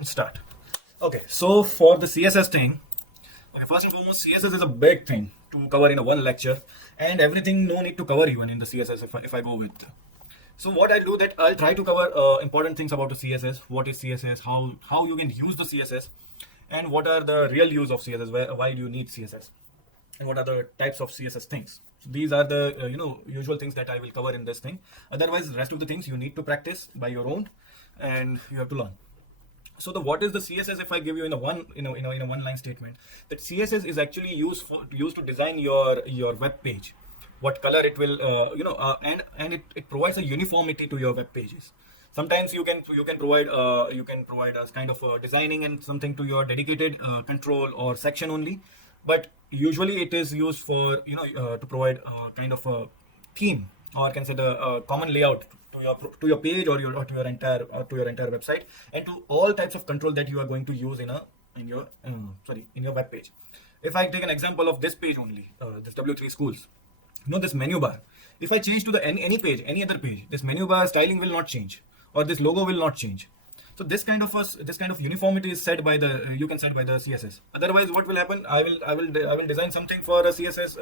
and start. Okay, so for the CSS thing, okay, first and foremost, CSS is a big thing to cover in a one lecture, and everything no need to cover even in the CSS if I go with. So what I'll do that I'll try to cover important things about the CSS. What is CSS? How you can use the CSS, and what are the real use of CSS? Why do you need CSS? And what are the types of CSS things? So these are the usual things that I will cover in this thing. Otherwise, rest of the things you need to practice by your own, and you have to learn. So the what is the CSS? If I give you in a one line statement, that CSS is actually used to design your web page. What color it will and it provides a uniformity to your web pages. Sometimes you can provide a kind of designing and something to your dedicated control or section only, but usually it is used for to provide kind of a theme, or I can say the common layout to your page, or to your entire website, and to all types of control that you are going to use in your web page. If I take an example of this page only, this W3 schools, this menu bar. If I change to the any page, any other page, this menu bar styling will not change, or this logo will not change. So this kind of uniformity is set by the you can set by the CSS. Otherwise, what will happen? I will design something for a CSS.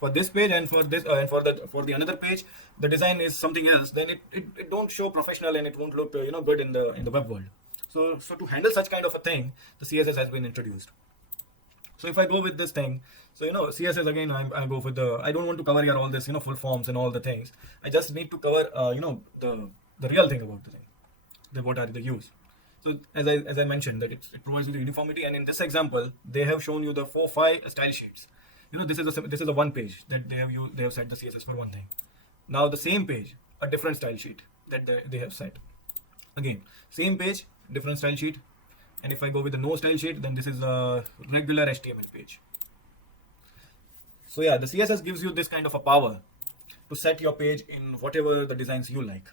For this page, and for this and for the another page, the design is something else. Then it don't show professional, and it won't look good in the web world. So to handle such kind of a thing, the CSS has been introduced. So if I go with this thing, CSS again, I go with the. I don't want to cover here all this full forms and all the things. I just need to cover the real thing about the thing. What are the use? So as I mentioned, that it provides you the uniformity, and in this example, they have shown you the 4-5 style sheets. This is a one page that they have set the CSS for one thing. Now the same page, a different style sheet that they have set. Again, same page, different style sheet. And if I go with the no style sheet, then this is a regular HTML page. So yeah, the CSS gives you this kind of a power to set your page in whatever the designs you like.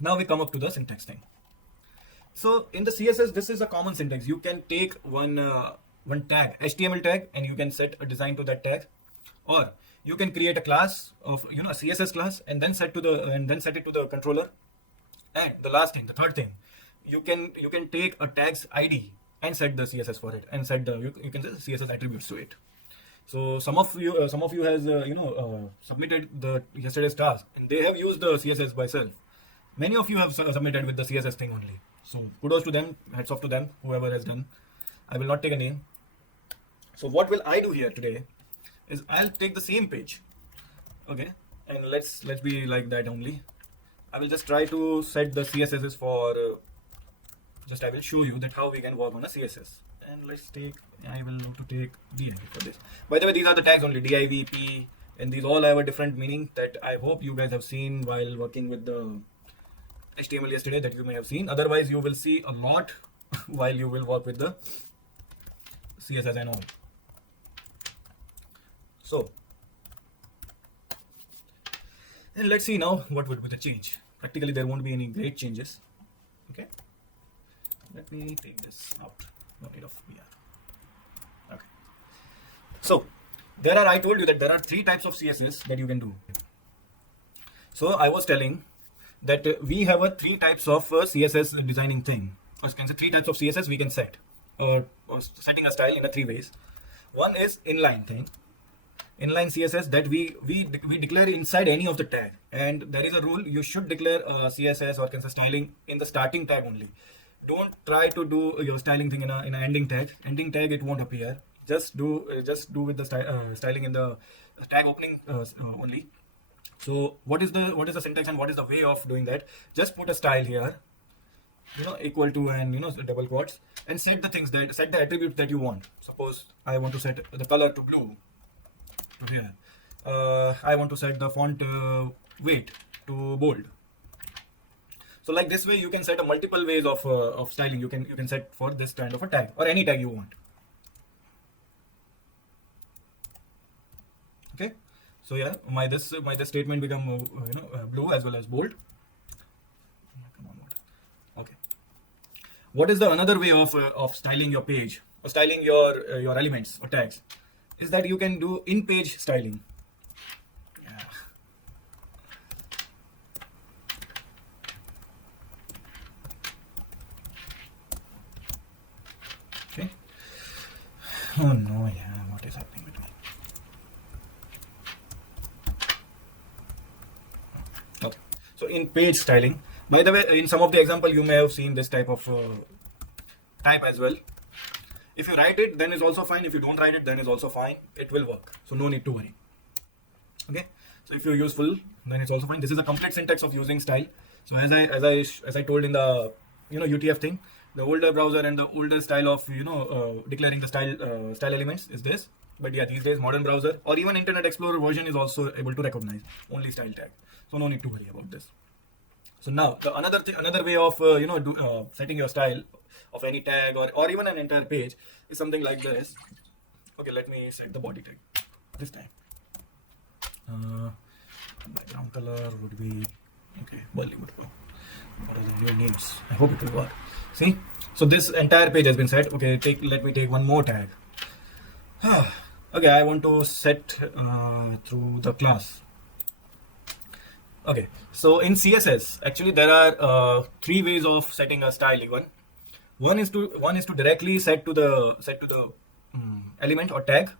Now we come up to the syntax thing. So in the CSS, this is a common syntax. You can take one tag, HTML tag, and you can set a design to that tag, or you can create a class of a CSS class, and then set it to the controller. And the last thing, the third thing, you can take a tag's ID and set the CSS for it, and set the you can set CSS attributes to it. So some of you has submitted the yesterday's task, and they have used the CSS by self. Many of you have submitted with the CSS thing only. So kudos to them, hats off to them, whoever has done. I will not take a name. So what will I do here today is I'll take the same page, okay, and let's be like that only. I will just try to set the CSSs for. I will show you that how we can work on a CSS. And I will have to take div for this. By the way, these are the tags only, div, p, and these all have a different meaning that I hope you guys have seen while working with the HTML yesterday, that you may have seen. Otherwise, you will see a lot while you will work with the CSS and all. So, and let's see now what would be the change. Practically, there won't be any great changes. Okay. Let me take this out. No need of BR. Okay. So I told you that there are 3 types of CSS that you can do. So I was telling that we have 3 types of CSS designing thing. Or you can say 3 types of CSS we can set, or setting a style in 3 ways. One is inline thing. Inline CSS that we declare inside any of the tag, and there is a rule: you should declare CSS or can say styling in the starting tag only. Don't try to do your styling thing in an ending tag. Ending tag, it won't appear. Just do with the styling in the tag opening only. So what is the syntax and what is the way of doing that? Just put a style here, equal to, and double quotes, and set the attributes that you want. Suppose I want to set the color to blue to here. I want to set the font weight to bold. So like this way, you can set a multiple ways of styling. You can set for this kind of a tag, or any tag you want. Okay. So yeah, my this statement become blue as well as bold. Come on. Okay. What is the another way of styling your page, or styling your elements or tags? Is that you can do in-page styling. Okay. Oh no, yeah, what is happening with me? Okay. So in page styling, by the way, in some of the example, you may have seen this type of type as well. If you write it, then is also fine. If you don't write it, then is also fine. It will work. So no need to worry. Okay. So if you use full, then it's also fine. This is a complete syntax of using style. So as I told in the UTF thing, the older browser and the older style of declaring the style elements is this. But yeah, these days modern browser or even Internet Explorer version is also able to recognize only style tag. So no need to worry about this. So now another way of setting your style of any tag or even an entire page is something like this. Okay, let me set the body tag this time. Background color would be okay. Bollywood. What are the real names? I hope it will work. See, so this entire page has been set. Okay, let me take one more tag. Okay, I want to set through the class. Okay, so in CSS, actually there are three ways of setting a style even. One is to directly set to the element or tag.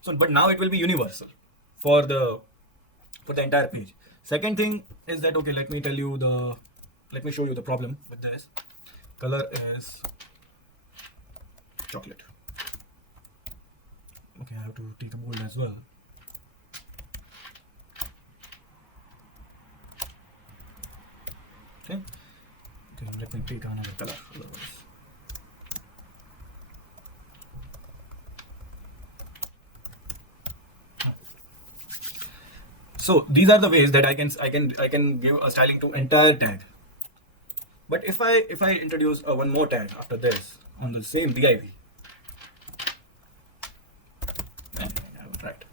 So, but now it will be universal for the entire page. Second thing is that okay, let me show you the problem with this. Color is chocolate. Okay, I have to take a bold as well. Okay, let me pick another color. So these are the ways that I can give a styling to entire tag. But if I introduce one more tag after this on the same div, right?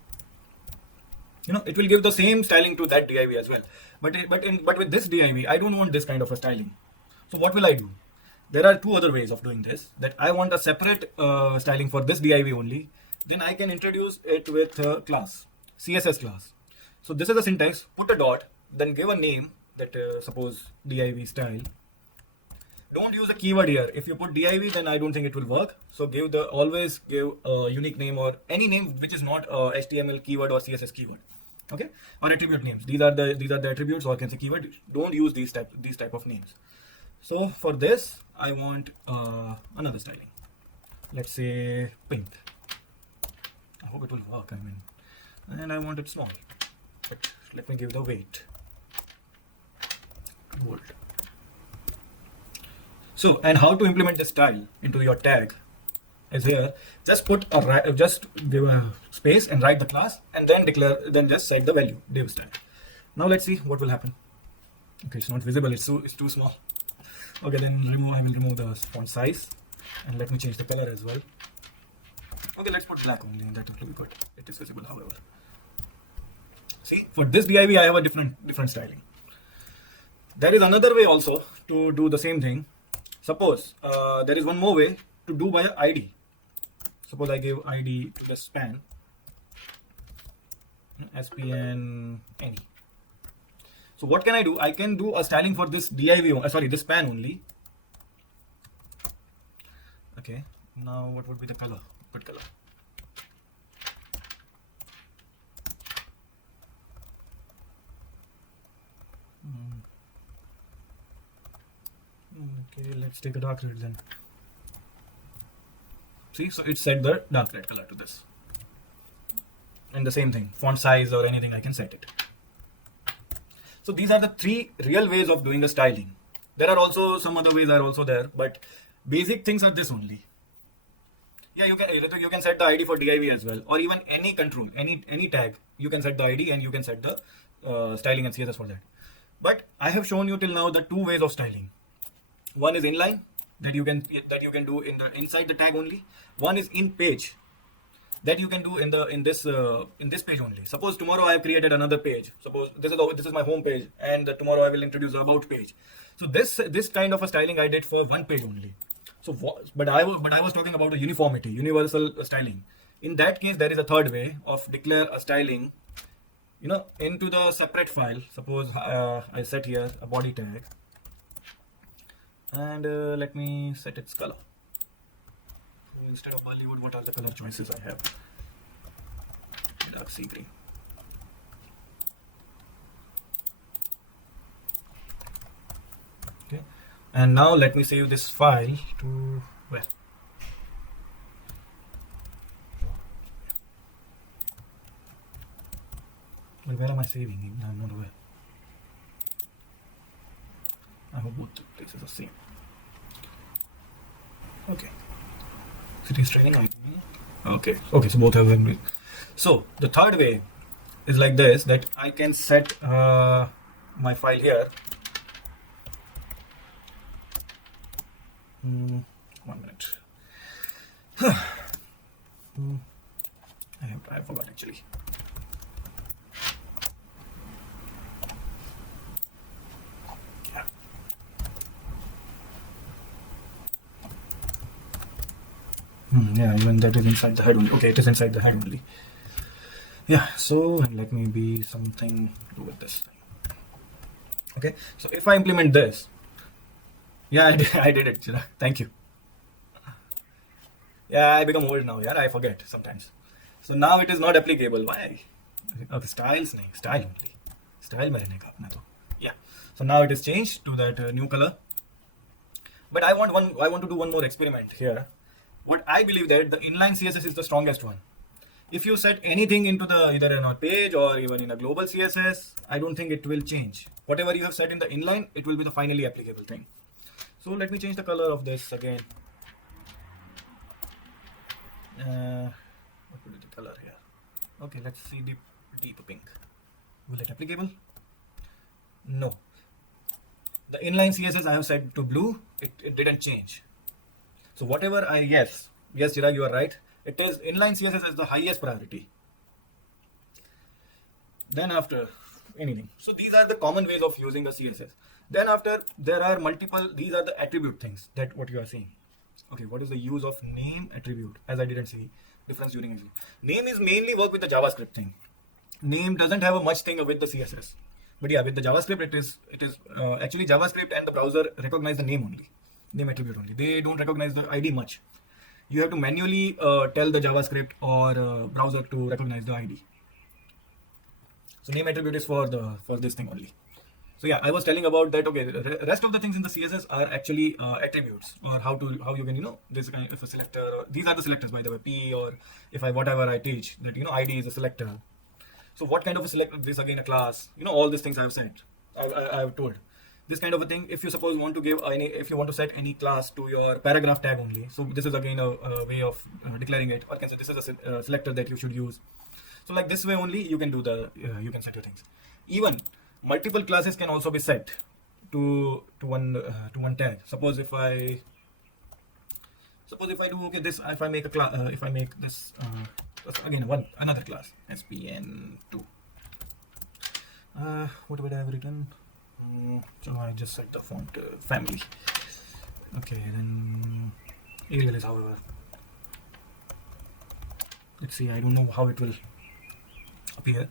It will give the same styling to that div as well. But with this div, I don't want this kind of a styling. So what will I do? There are two other ways of doing this. That I want a separate styling for this div only. Then I can introduce it with class, CSS class. So this is the syntax. Put a dot, then give a name that suppose div style. Don't use a keyword here. If you put div, then I don't think it will work. So always give a unique name or any name which is not HTML keyword or CSS keyword. Okay, or attribute names. These are the attributes, or I can say keyword. Don't use these type of names. So for this, I want another styling. Let's say pink. I hope it will work. And I want it small. But let me give the weight. Bold. So, and how to implement the style into your tag is here. Just just give a space and write the class, and then just set the value div style. Now let's see what will happen. Okay, it's not visible. It's too small. Okay, then I will remove the font size, and let me change the color as well. Okay, let's put black only. That will be good. It is visible, however. See, for this div, I have a different styling. There is another way also to do the same thing. Suppose there is one more way to do by ID. Suppose I give ID to the span, SPN any. So what can I do? I can do a styling for this this span only. Okay. Now what would be the color? Good color. Okay, let's take a dark red then. See, so it set the dark red color to this. And the same thing, font size or anything, I can set it. So these are the three real ways of doing the styling. There are also some other ways are also there, but basic things are this only. Yeah, you can set the ID for div as well, or even any control, any tag. You can set the ID and you can set the styling and CSS for that. But I have shown you till now the two ways of styling. One is inline that you can do inside the tag only. One is in page that you can do in this page only. Suppose tomorrow I have created another page. Suppose this is my home page, and tomorrow I will introduce the about page. So this kind of a styling I did for one page only. So but I was talking about the uniformity, universal styling. In that case, there is a third way of declare a styling, into the separate file. Suppose I set here a body tag. And let me set its color. instead of Bollywood, what are the color choices I have? Dark sea green. Okay, and now let me save this file to where? Well, where am I saving it? I'm not aware. I hope both places are same. Okay. Sitting training ID. Okay. Okay. So both have been. So the third way is like this, that I can set my file here. 1 minute. I forgot actually. Yeah. Yeah, even that is inside the head only. Okay, it is inside the head only. Yeah, so let me be something to do with this. Okay, so if I implement this, yeah, I did it, Chirag. Thank you. Yeah, I become old now. Yeah, I forget sometimes. So now it is not applicable. Why? Okay, styles nahi, style only. Style mein रहने का अपना तो. Yeah. So now it is changed to that new color. But I want to do one more experiment here. What I believe that the inline CSS is the strongest one. If you set anything into the either in a page or even in a global CSS, I don't think it will change. Whatever you have set in the inline, it will be the finally applicable thing. So let me change the color of this again. What will be the color here? Okay, let's see deep pink. Will it applicable? No. The inline CSS I have set to blue, it didn't change. So whatever yes, Chirag, you are right. It is inline CSS is the highest priority. Then after anything. So these are the common ways of using a CSS. Then after there are multiple, these are the attribute things that what you are seeing. Okay, what is the use of name attribute? As I didn't see difference during example. Name is mainly work with the JavaScript thing. Name doesn't have a much thing with the CSS. But yeah, with the JavaScript, it is actually JavaScript and the browser recognize the name only, name attribute only. They don't recognize the ID much. You have to manually tell the JavaScript or browser to recognize the ID. So name attribute is for this thing only. So yeah, I was telling about that. Okay, the rest of the things in the CSS are actually attributes, or how you can this kind of a selector. Or, these are the selectors, by the way. P, or if whatever I teach that ID is a selector. So what kind of a selector? This again a class. All these things I have said. I have told. This kind of a thing. If you suppose want to give if you want to set any class to your paragraph tag only. So this is again a way of declaring it. Or can say this is a selector that you should use. So like this way only you can do you can set your things. Even multiple classes can also be set to one tag. Suppose if I do this, if I make a class, if I make this again another class SPN2. What would I have written? So I just set the font family. Okay, then Arial is however. Let's see. I don't know how it will appear.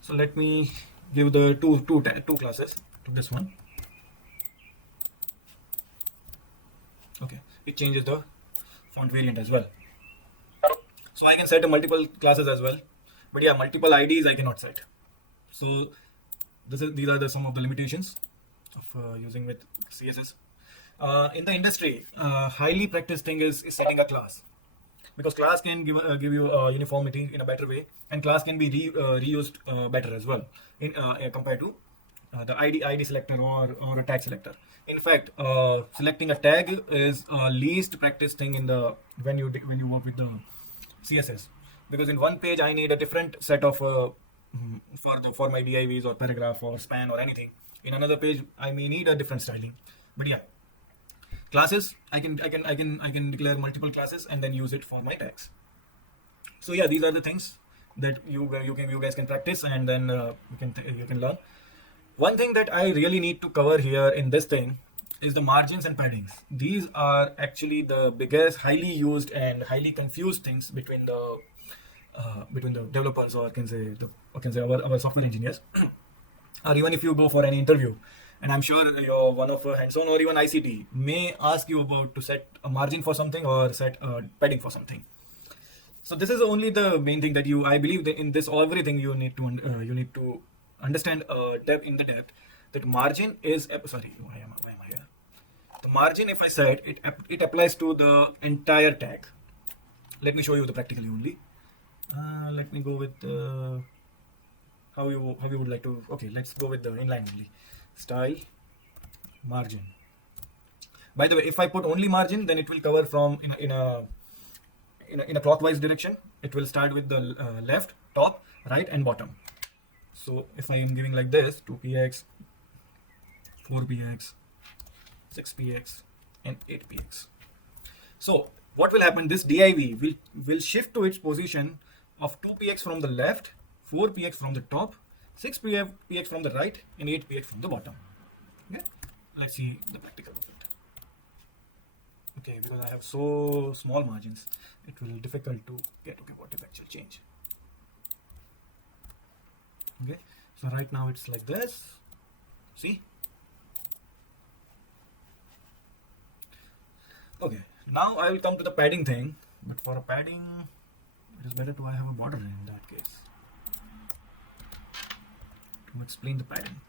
So let me give the two classes to this one. Okay, it changes the font variant as well. So I can set multiple classes as well, but yeah, multiple IDs I cannot set. So these are some of the limitations of using with CSS. In the industry, highly practiced thing is setting a class, because class can give you uniformity in a better way, and class can be reused better as well in compared to the ID selector or a tag selector. In fact, selecting a tag is least practiced thing in the when you work with the CSS, because in one page I need a different set of for my divs or paragraph or span or anything. In another page I may need a different styling. But yeah, classes I can declare multiple classes and then use it for my tags. So yeah, these are the things that you guys can practice, and then you can learn. One thing that I really need to cover here in this thing is the margins and paddings. These are actually the biggest, highly used and highly confused things between the developers, or can say our software engineers, or even if you go for any interview, And I'm sure your one of hands-on or even ICT may ask you about to set a margin for something or set a padding for something. So this is only the main thing that I believe that in this everything you need to understand depth in the depth that margin is sorry, why am I here? The margin, if I said it applies to the entire tag. Let me show you the practically only. Let me go with how you would like to. Okay, let's go with the inline only. Style margin. By the way, if I put only margin, then it will cover from in a clockwise direction. It will start with the left, top, right, and bottom. So if I am giving like this 2px, 4px, 6px, and 8px. So what will happen? This div will shift to its position of 2px from the left, 4px from the top, 6px from the right, and 8px from the bottom. Okay, let's see the practical of it. Okay, because I have so small margins, it will be difficult to get okay what is actual change. Okay, so right now it's like this. See? Okay, now I will come to the padding thing, but for a padding, it is better to I have a border in that case. To explain the padding,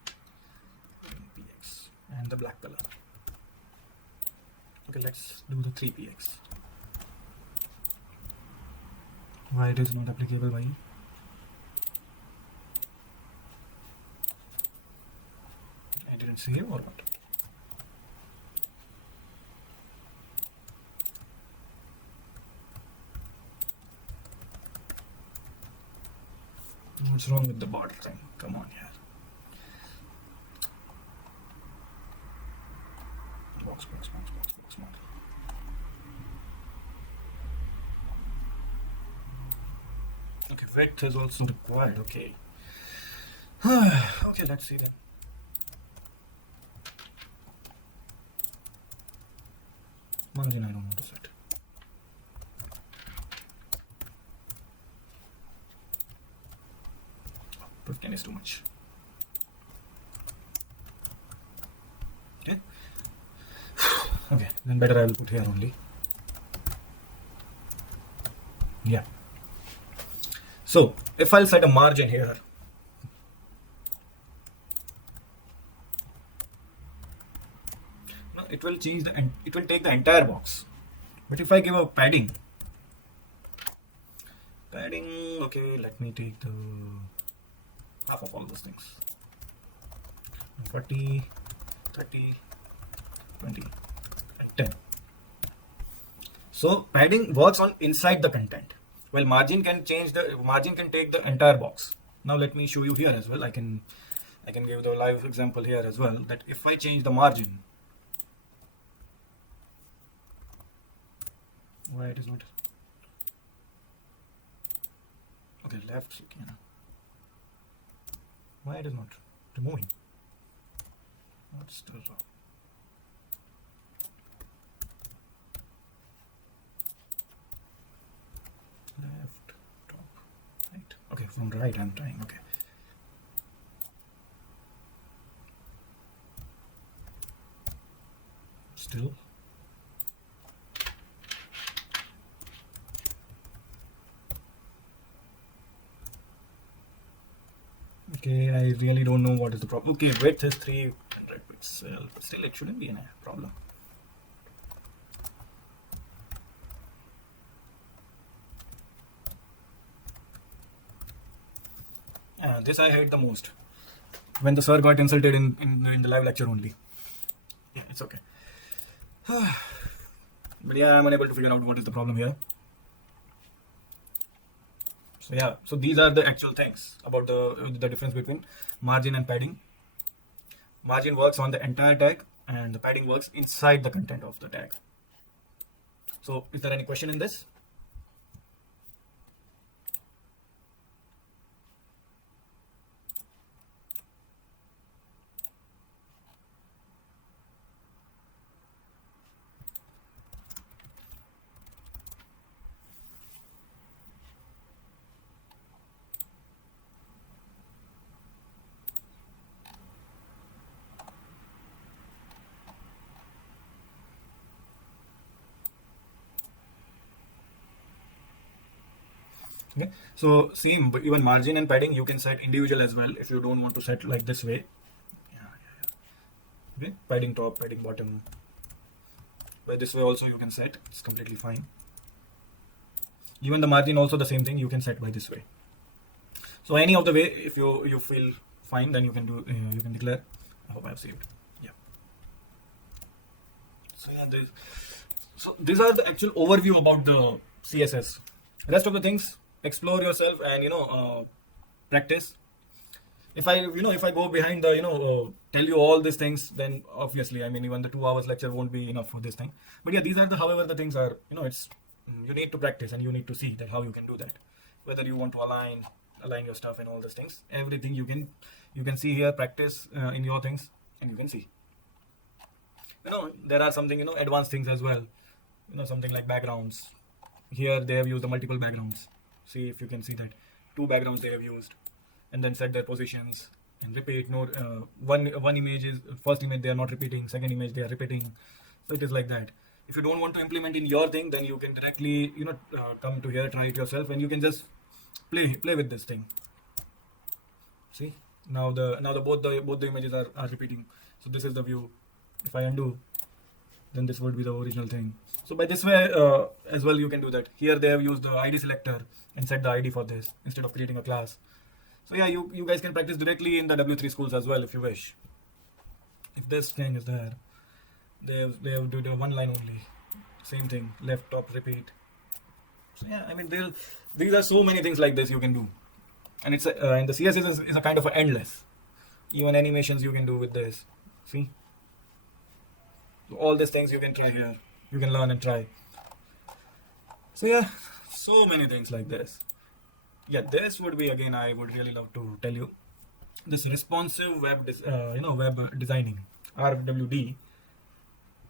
px and the black color. Okay, let's do the 3px. Why it is not applicable? Why? I didn't see you or what? What's wrong with the border thing? Come on here. Box. Okay, width is also required. Okay. Okay, let's see then. Margin I don't want to set. Oh, 15 is too much. Okay. Okay, then better I will put here only. Yeah. So if I'll set a margin here, it will change it will take the entire box. But if I give a padding, okay, let me take the half of all those things. 40, 30, 20, and 10. So padding works on inside the content. Well, margin can take the entire box. Now let me show you here as well. I can give the live example here as well, that if I change the margin, why it is not okay, left, why it is not removing, what's still wrong? Left, top, right. Okay, from right I'm trying. Okay, still. Okay, I really don't know what is the problem. Okay, width is 300 pixels, but still it shouldn't be a problem. This I hate the most, when the sir got insulted in the live lecture only. Yeah, it's okay. But yeah, I'm unable to figure out what is the problem here. So yeah, so these are the actual things about the difference between margin and padding. Margin works on the entire tag, and the padding works inside the content of the tag. So is there any question in this? Okay, so see, even margin and padding you can set individual as well if you don't want to set like this way. Okay, padding top, padding bottom. But this way also you can set. It's completely fine. Even the margin also the same thing. You can set by this way. So any of the way, if you feel fine, then you can do. You can declare. I hope I have saved. Yeah. So yeah, so these are the actual overview about the CSS. Rest of the things, explore yourself and practice. If I go behind the tell you all these things, then obviously I mean even the 2 hours lecture won't be enough for this thing. But yeah, these are the however the things are, it's you need to practice and you need to see that how you can do that, whether you want to align your stuff and all these things, everything you can see here, practice in your things, and you can see there are something advanced things as well, something like backgrounds. Here they have used the multiple backgrounds. See if you can see that 2 backgrounds they have used, and then set their positions and repeat. No, one image is first image they are not repeating, second image they are repeating. So it is like that. If you don't want to implement in your thing, then you can directly come to here, try it yourself, and you can just play with this thing. See, now the both the images are repeating. So this is the view. If I undo, then this would be the original thing. So by this way as well you can do that. Here they have used the ID selector and set the ID for this instead of creating a class. So yeah, you guys can practice directly in the W3 schools as well if you wish. If this thing is there, they have do the one line only, same thing, left top repeat. So yeah, I mean these are so many things like this you can do, and it's and the CSS is a kind of a endless. Even animations you can do with this. See, so all these things you can try here. You can learn and try. So yeah, so many things like this. Yeah, this would be again. I would really love to tell you this responsive web designing, RWD,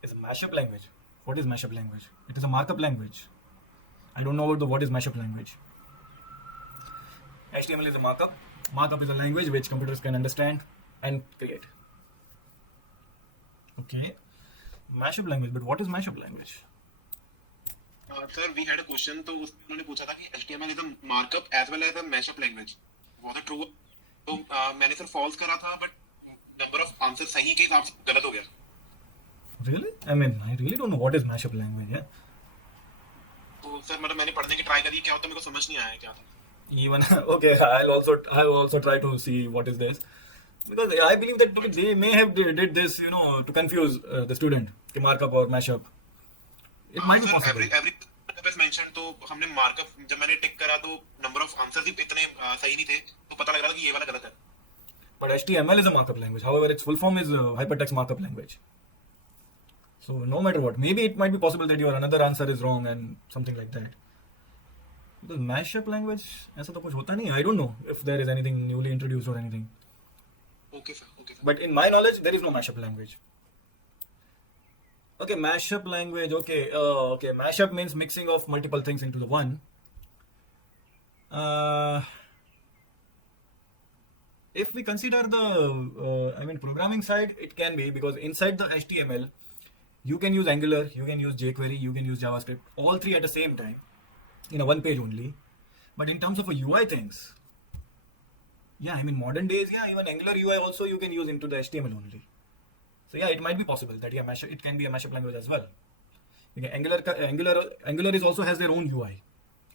is a mashup language. What is mashup language? It is a markup language. I don't know about what is mashup language. HTML is a markup. Markup is a language which computers can understand and create. Okay, mashup language. But what is mashup language? Sir, we had a question. तो उन्होंने पूछा था कि HTML is a markup as well as a mashup language. Was it true? तो मैंने sir false करा था, but number of answers सही के हिसाब से गलत हो गया. Really? I mean, I really don't know what is mashup language. Yeah. तो सर मतलब मैंने पढ़ने की ट्राई करी, क्या होता मेरे को समझ नहीं आया क्या था. Even okay, I'll also try to see what is this, because I believe that they may have did this to confuse the student. कि markup or mashup. It might be sir possible. every best mention तो हमने markup जब मैंने टिक करा तो number of answers ही इतने सही नहीं थे, तो पता लग रहा था कि ये वाला गलत है. But HTML is a markup language. However, its full form is hypertext markup language. So no matter what, maybe it might be possible that your another answer is wrong and something like that. The mashup language, ऐसा तो कुछ होता नहीं. I don't know if there is anything newly introduced or anything. Okay sir. But in my knowledge, there is no mashup language. Okay, mashup language. Okay, mashup means mixing of multiple things into the one. If we consider the programming side, it can be, because inside the HTML you can use Angular, you can use jQuery, you can use JavaScript, all three at the same time in a one page only. But in terms of a UI things, yeah, I mean modern days, yeah, even Angular UI also you can use into the HTML only. So yeah, it might be possible that yeah, it can be a mashup language as well. Okay, Angular is also has their own UI.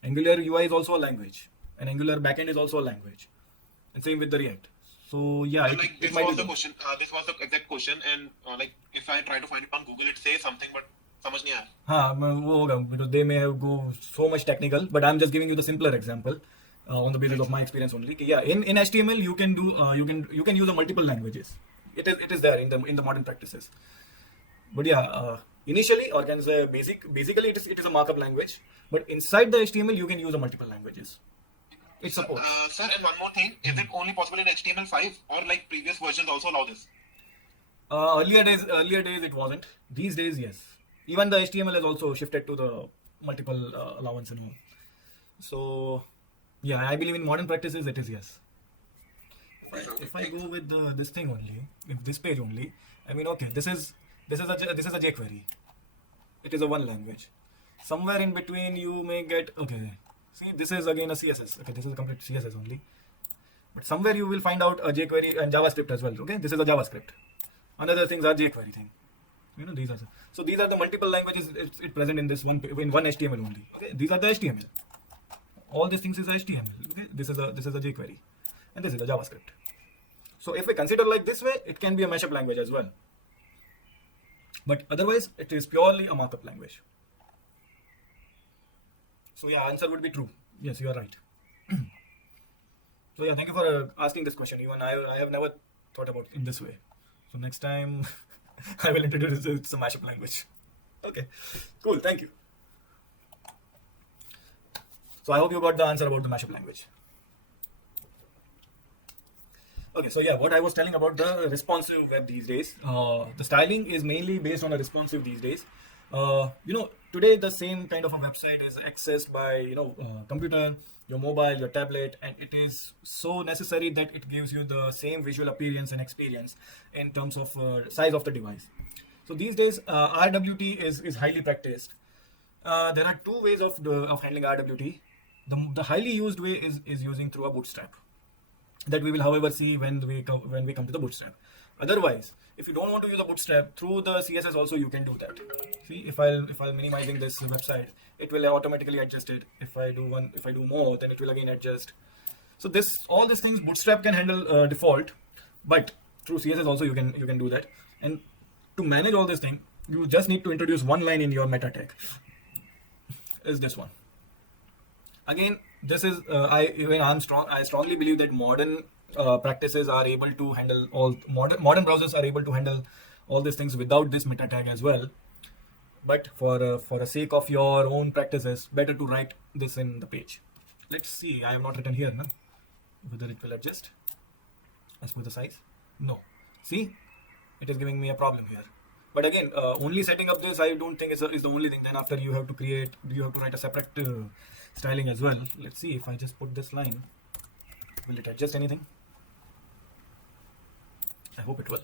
Angular UI is also a language, and Angular backend is also a language, and same with the React. So yeah, So like this was the question. This was the exact question, and like if I try to find it on Google, it says something, but समझ नहीं आया. हाँ, वो होगा, because they may have go so much technical, but I'm just giving you the simpler example on the basis of my experience only. Yeah, in HTML you can do you can use a multiple languages. It is there in the modern practices. But yeah, initially, or can say basically it is a markup language. But inside the HTML you can use a multiple languages. It supports. Sir, and one more thing, is it only possible in HTML5 or like previous versions also allow this? Earlier days it wasn't. These days, yes. Even the HTML has also shifted to the multiple allowance and all. So yeah, I believe in modern practices it is yes. If I go with this thing only, if this page only, I mean okay, this is a jQuery. It is a one language. Somewhere in between you may get okay. See, this is again a CSS. Okay, this is a complete CSS only. But somewhere you will find out a jQuery and JavaScript as well. Okay, this is a JavaScript. Another things are jQuery thing. You know, these are so these are the multiple languages it present in this one in one HTML only. Okay, these are the HTML. All these things is HTML. Okay, this is a jQuery, and this is a JavaScript. So if we consider like this way, it can be a mashup language as well. But otherwise, it is purely a markup language. So yeah, answer would be true. Yes, you are right. So yeah, thank you for asking this question. Even I have never thought about it in this way. So next time I will introduce it. It's a mashup language. Okay, cool. Thank you. So I hope you got the answer about the mashup language. Okay, so yeah, what I was telling about the responsive web these days, the styling is mainly based on a responsive these days. Today the same kind of a website is accessed by computer, your mobile, your tablet, and it is so necessary that it gives you the same visual appearance and experience in terms of size of the device. So these days RWT is highly practiced. There are two ways of handling RWT. The highly used way is using through a bootstrap, that we will however see when we come to the bootstrap. Otherwise, if you don't want to use a bootstrap, through the CSS also you can do that. See, if I'm minimizing this website, it will automatically adjust it. If I do more, then it will again adjust. So all these things bootstrap can handle default, but through CSS also you can do that. And to manage all this thing, you just need to introduce one line in your meta tag. Is this one. Again, this is I strongly believe that modern practices are able to handle all modern browsers are able to handle all these things without this meta tag as well. But for the sake of your own practices, better to write this in the page. Let's see. I have not written here now. Whether it will adjust as per the size. No. See, it is giving me a problem here. But again, only setting up this, I don't think is the only thing. Then after you have to write a separate styling as well. Let's see if I just put this line, will it adjust anything? I hope it will.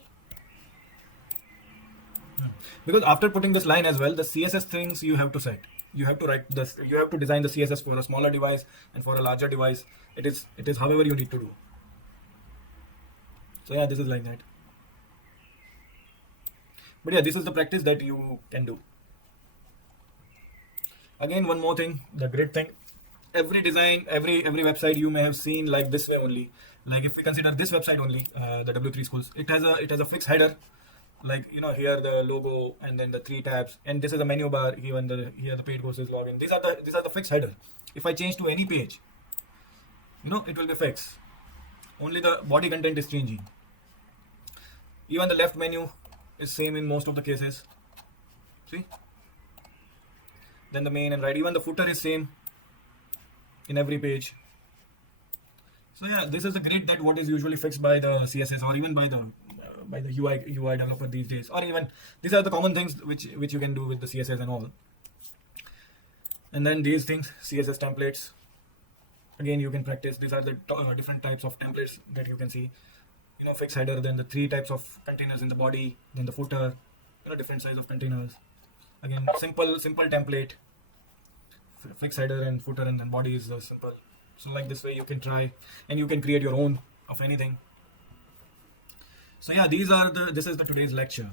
Because after putting this line as well, the CSS things you have to set. You have to write this. You have to design the CSS for a smaller device and for a larger device. It is however you need to do. So yeah, this is like that. But yeah, this is the practice that you can do. Again, one more thing, the great thing. Every design, every website you may have seen like this way only. Like if we consider this website only, the W3 schools, it has a fixed header. Like here the logo and then the 3 tabs, and this is a menu bar. Here the paid courses login. These are the fixed header. If I change to any page, it will be fixed. Only the body content is changing. Even the left menu is same in most of the cases. See? Then the main and right. Even the footer is same in every page. So yeah, this is the grid that what is usually fixed by the CSS or even by the UI developer these days, or even these are the common things which you can do with the CSS and all. And then these things, CSS templates. Again, you can practice. These are the different types of templates that you can see. Fixed header, then the 3 types of containers in the body, then the footer, different size of containers. Again, simple template, fixed header and footer, and then body is simple. So like this way you can try and you can create your own of anything. So yeah, this is the today's lecture.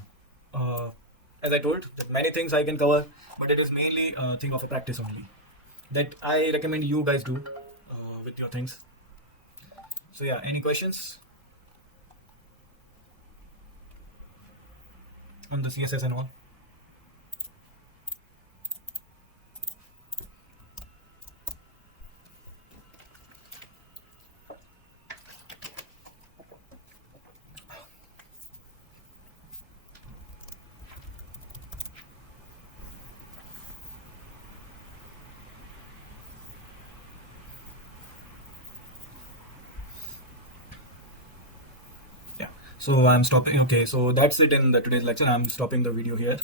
As I told, that many things I can cover, but it is mainly a thing of a practice only that I recommend you guys do with your things. So yeah, any questions on the CSS and all? So I'm stopping. Okay, so that's it in today's lecture. I'm stopping the video here.